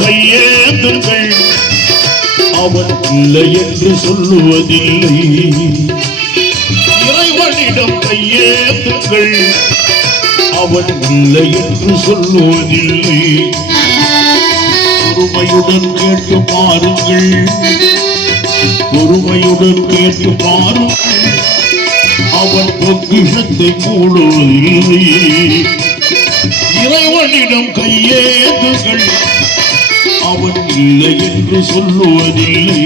கையேந்துங்கள் அவன் இல்லை என்று சொல்லுவதில்லை இறைவனிடம் கையேந்துங்கள் அவன் இல்லை என்று சொல்லுவதில்லை பொறுமையுடன் கேட்டு பாருங்கள் பொறுமையுடன் கேட்டு பாருங்கள் அவன் பொக்கிஷத்தை மூடுவதில்லை இறைவனிடம் கையேந்துங்கள் அவன் இல்லை என்று சொல்லுவதில்லை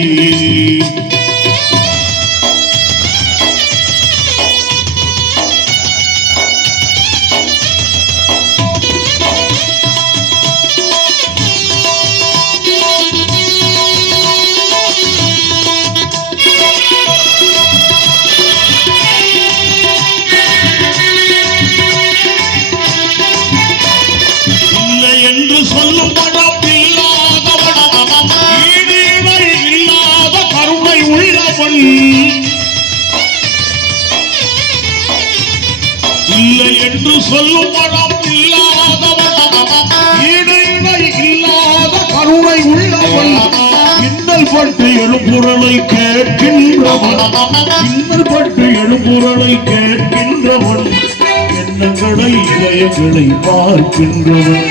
என்று சொல்லும் படம் இல்லாதவன் ஈடிணை இல்லாத கருணை உள்ளவன் இல்லை என்று சொல்லும் படம் இல்லாதவன் ஈடிணை இல்லாத கருணை உள்ளவன் இன்னல் பட்டு எழுப்புறலை கேட்கின்றவன் இன்னல் பட்டு எழுப்புறலை கேட்கின்றவன் எண்ணங்களை இதயங்களை பார்க்கின்றவன்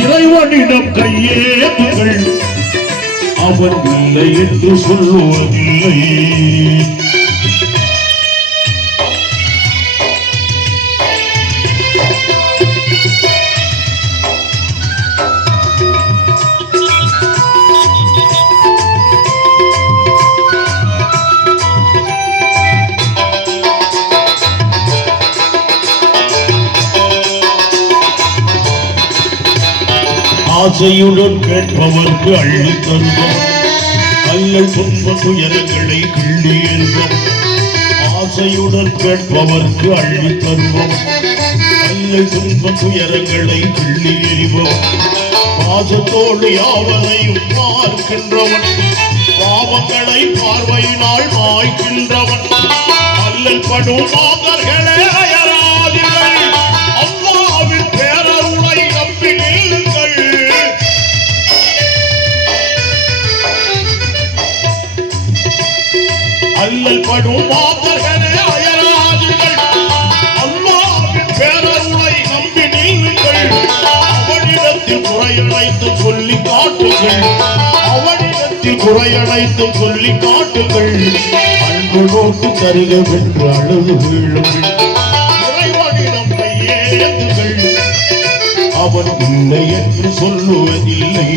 இறைவனிடம் கையேந்துங்கள் அவன் இல்லை என்று சொல்லுவதில்லை ஆசையுடன் கேட்பவர்க்கு அள்ளி தருவோம் அல்லல் துன்ப துயரங்களை கிள்ளி எறிவோம் ஆசையுடன் கேட்பவர்க்கு அள்ளி தருவோம் அல்லல் துன்ப துயரங்களை கிள்ளி எறிவோம் பாசத்தோடு யாவரையும் பார்க்கின்றவன் பாவங்களை பார்வையினால் மாய்க்கின்றவன் அல்லல் படும் மாதர்களே அயராதீர்கள் அல்லாஹ்வின் பேரருளை நம்பி நில்லுங்கள் அல்லல் படும் மாதர்களே அயராதீர்கள் அல்லாஹ்வின் பேரருளை நம்பி நில்லுங்கள் அவனிடத்தில் குறையனைத்து சொல்லி காட்டுங்கள் அவனிடத்தில் குறையனைத்து சொல்லி காட்டுங்கள் அன்பு நோக்கு தருகவென்று அழுது வீழுங்கள் இறைவனிடம் கையேந்துங்கள் அவன் இல்லை என்று சொல்லுவதில்லை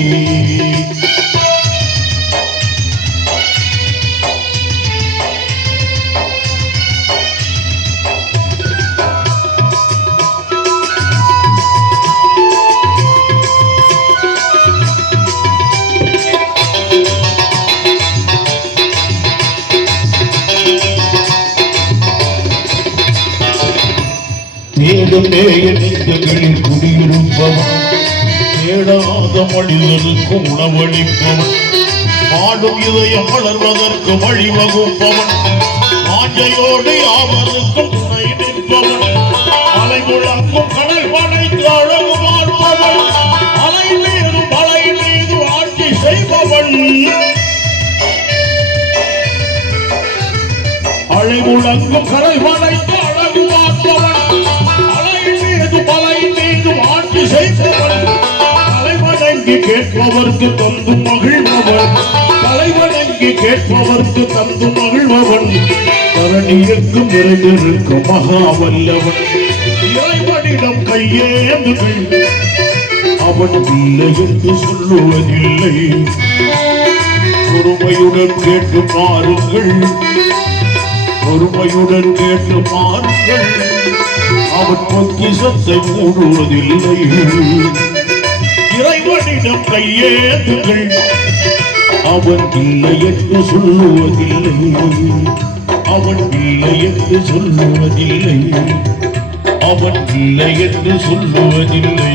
தேடும் நெஞ்சங்களில் குடியிருப்பவன் தேடாத மனிதனுக்கு உணவளிப்பவன் பாடும் இதயம் வளர்வதற்கு வழிவகுப்பவன் மாஞ்சையோடு யாவருக்கும் துணை நிற்பவன் அலை முழக்கும் கடல் படைத்து அழகு பார்ப்பவன் அலை மீது ஆட்சி செய்பவன் அலை முழங்கும் கடல் படைத்து அழகு பார்ப்பவன் ஆட்சி செய்பவன் தலைவணங்கி கேட்பவர்க்கு தந்து மகிழ்பவன் தலைவணங்கி கேட்பவர்க்கு தந்து மகிழ்பவன் தரணியற்கும் நிறைந்திருக்கும் மகாவல்லவன் இறைவனிடம் கையேந்துகள் அவன் இல்லை என்று சொல்லுவதில்லை பொறுமையுடன் கேட்டு பாருங்கள் பொறுமையுடன் கேட்டு பாருங்கள் அவன் பொக்கிஷத்தை மூடுவதில்லை இறைவனிடம் கையேந்துங்கள் அவன் இல்லை என்று சொல்லுவதில்லை அவன் இல்லை என்று சொல்லுவதில்லை அவன் இல்லை என்று சொல்லுவதில்லை